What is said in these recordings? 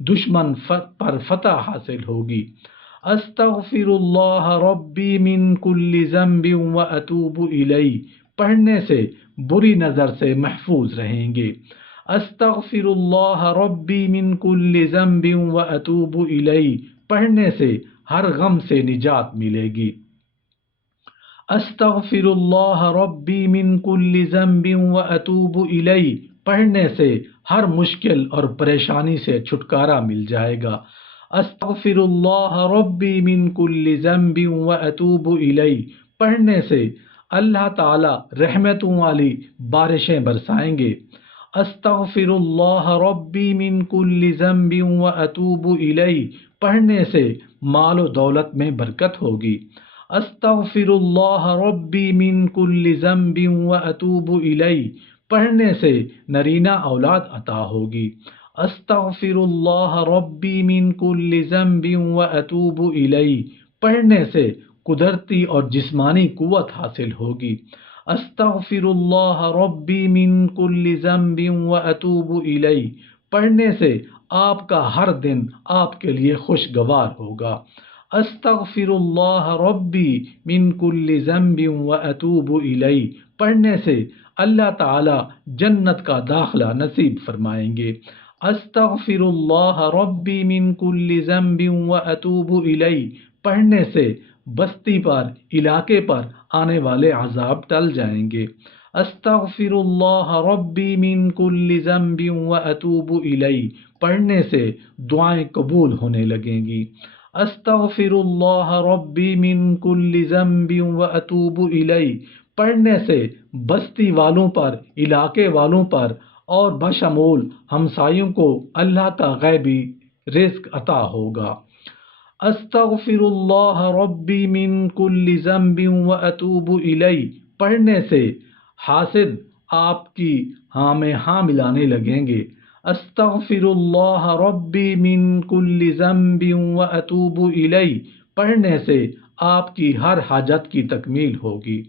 دشمن پر فتح حاصل ہوگی۔ استغفر اللہ ربی من کل ذنب و اتوب الیہ پڑھنے سے بری نظر سے محفوظ رہیں گے۔ استغفر اللہ ربی من کل ذنب و اتوب الیہ پڑھنے سے ہر غم سے نجات ملے گی۔ استغفر اللہ ربی من کل ذنب و اتوب الیہ پڑھنے سے ہر مشکل اور پریشانی سے چھٹکارا مل جائے گا۔ استغفر اللہ ربی من کل ذنب و اتوب الیہ پڑھنے سے اللہ تعالی رحمتوں والی بارشیں برسائیں گے۔ استغفر اللہ ربی من کل ذنب و اتوب الیہ پڑھنے سے مال و دولت میں برکت ہوگی۔ استغفر اللہ ربی من کل ذنب و اتوب الیہ پڑھنے سے نرینہ اولاد عطا ہوگی۔ استغفر اللہ ربی من کل ذنب و اتوب الیہ پڑھنے سے قدرتی اور جسمانی قوت حاصل ہوگی۔ استغفر اللہ ربی من کل ذنب و اتوب الیہ پڑھنے سے آپ کا ہر دن آپ کے لیے خوشگوار ہوگا۔ استغفر اللہ ربی من کل ذنب و اتوب الیہ پڑھنے سے اللہ تعالی جنت کا داخلہ نصیب فرمائیں گے۔ استغفر اللہ ربی من کل ذنب و اتوب الیہ پڑھنے سے بستی پر علاقے پر آنے والے عذاب ٹل جائیں گے۔ استغفر اللہ ربی من کل ذنب و اتوب الیہ پڑھنے سے دعائیں قبول ہونے لگیں گی۔ استغفر اللہ ربی من کل ذنب و اتوب الیہ پڑھنے سے بستی والوں پر، علاقے والوں پر اور بشمول ہمسایوں کو اللہ کا غیبی رزق عطا ہوگا۔ استغفر اللہ ربی من کل ذنب و اتوب الیہ پڑھنے سے حاسد آپ کی ہاں میں ہاں ملانے لگیں گے۔ استغفر اللہ ربی من کل ذنب و اتوب الیہ پڑھنے سے آپ کی ہر حاجت کی تکمیل ہوگی۔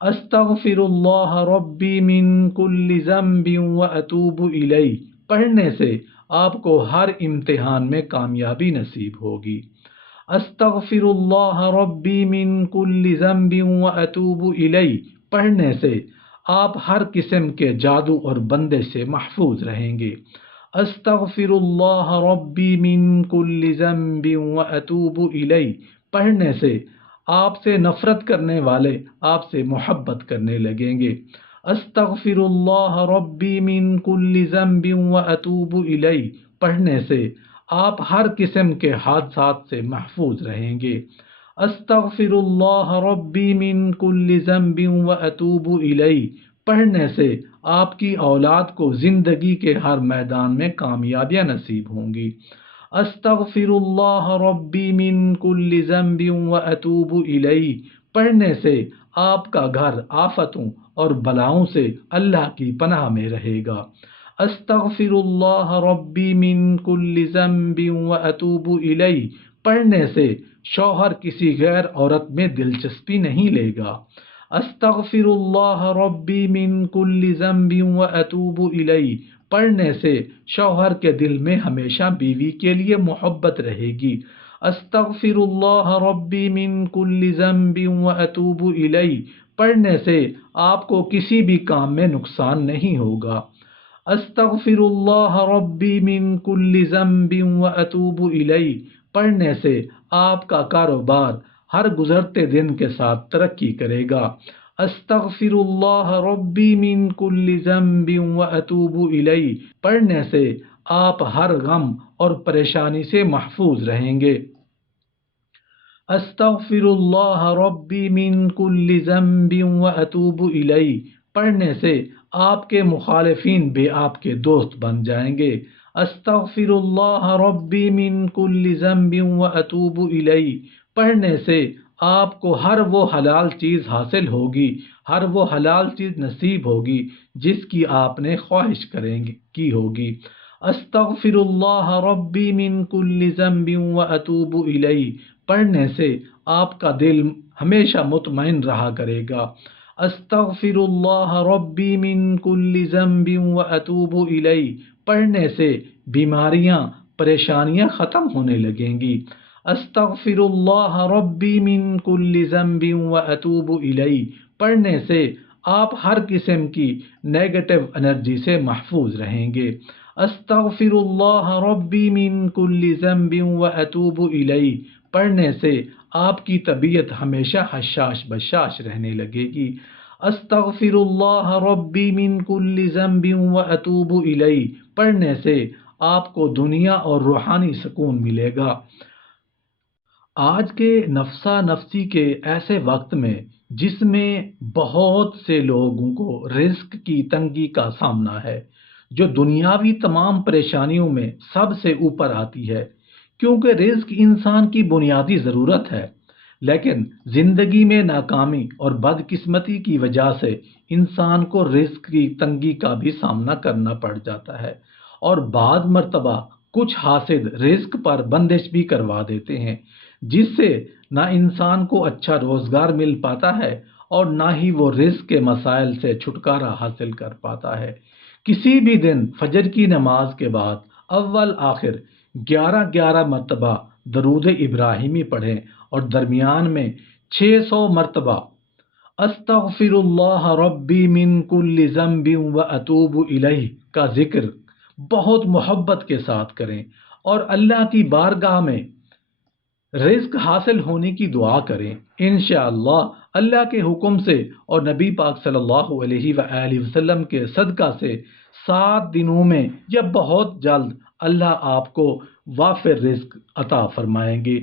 استغفر اللہ ربی من کل ذنب و اتوب الیہ پڑھنے سے آپ کو ہر امتحان میں کامیابی نصیب ہوگی۔ استغفر اللہ ربی من کل ذنب و اتوب الیہ پڑھنے سے آپ ہر قسم کے جادو اور بندش سے محفوظ رہیں گے۔ استغفر اللہ ربی من کل ذنب و اتوب الیہ پڑھنے سے آپ سے نفرت کرنے والے آپ سے محبت کرنے لگیں گے۔ استغفر اللہ ربی من کل ذنب و اتوب الیہ پڑھنے سے آپ ہر قسم کے حادثات سے محفوظ رہیں گے۔ استغفر اللہ ربی من کل ذنب و اتوب الیہ پڑھنے سے آپ کی اولاد کو زندگی کے ہر میدان میں کامیابیاں نصیب ہوں گی۔ استغفر اللہ ربی من کل ذنب و اتوب الیہ پڑھنے سے آپ کا گھر آفتوں اور بلاؤں سے اللہ کی پناہ میں رہے گا۔ استغفر اللہ ربی من کل ذنب و اتوب الیہ پڑھنے سے شوہر کسی غیر عورت میں دلچسپی نہیں لے گا۔ استغفر اللہ ربی من کل ذنب و اتوب الیہ پڑھنے سے شوہر کے دل میں ہمیشہ بیوی کے لیے محبت رہے گی۔ استغفر اللہ ربی من کل ذنب و اتوب الیہ پڑھنے سے آپ کو کسی بھی کام میں نقصان نہیں ہوگا۔ استغفر اللہ ربی من کل ذنب و اتوب الیہ پڑھنے سے آپ کا کاروبار ہر گزرتے دن کے ساتھ ترقی کرے گا۔ استغفر اللہ ربی من کل ذنب و اتوب الیہ پڑھنے سے آپ ہر غم اور پریشانی سے محفوظ رہیں گے۔ استغفر اللہ ربی من کل ذنب و اتوب الیہ پڑھنے سے آپ کے مخالفین بھی آپ کے دوست بن جائیں گے۔ استغفر اللہ ربی من کل ذنب و اتوب الیہ پڑھنے سے آپ کو ہر وہ حلال چیز حاصل ہوگی، ہر وہ حلال چیز نصیب ہوگی جس کی آپ نے خواہش کی ہوگی۔ استغفر اللہ ربی من کل ذنب و اتوب الیہ پڑھنے سے آپ کا دل ہمیشہ مطمئن رہا کرے گا۔ استغفر اللہ ربی من کل ذنب و اتوب الیہ پڑھنے سے بیماریاں پریشانیاں ختم ہونے لگیں گی۔ استغفر اللہ ربی من کل ذنب واتوب الیہ پڑھنے سے آپ ہر قسم کی نیگیٹو انرجی سے محفوظ رہیں گے۔ استغفر اللہ ربی من کل ذنب واتوب الیہ پڑھنے سے آپ کی طبیعت ہمیشہ حشاش بشاش رہنے لگے گی۔ استغفر اللہ ربی من کل ذنب واتوب الیہ پڑھنے سے آپ کو دنیا اور روحانی سکون ملے گا۔ آج کے نفسا نفسی کے ایسے وقت میں جس میں بہت سے لوگوں کو رزق کی تنگی کا سامنا ہے، جو دنیاوی تمام پریشانیوں میں سب سے اوپر آتی ہے، کیونکہ رزق انسان کی بنیادی ضرورت ہے، لیکن زندگی میں ناکامی اور بدقسمتی کی وجہ سے انسان کو رزق کی تنگی کا بھی سامنا کرنا پڑ جاتا ہے، اور بعض مرتبہ کچھ حاسد رزق پر بندش بھی کروا دیتے ہیں، جس سے نہ انسان کو اچھا روزگار مل پاتا ہے اور نہ ہی وہ رزق کے مسائل سے چھٹکارا حاصل کر پاتا ہے۔ کسی بھی دن فجر کی نماز کے بعد اول آخر 11 مرتبہ درود ابراہیمی پڑھیں اور درمیان میں 600 مرتبہ استغفر اللہ ربی من کل ذنب واتوب الیہ کا ذکر بہت محبت کے ساتھ کریں اور اللہ کی بارگاہ میں رزق حاصل ہونے کی دعا کریں۔ انشاءاللہ اللہ کے حکم سے اور نبی پاک صلی اللہ علیہ وآلہ وسلم کے صدقہ سے 7 دنوں میں یا بہت جلد اللہ آپ کو وافر رزق عطا فرمائیں گے۔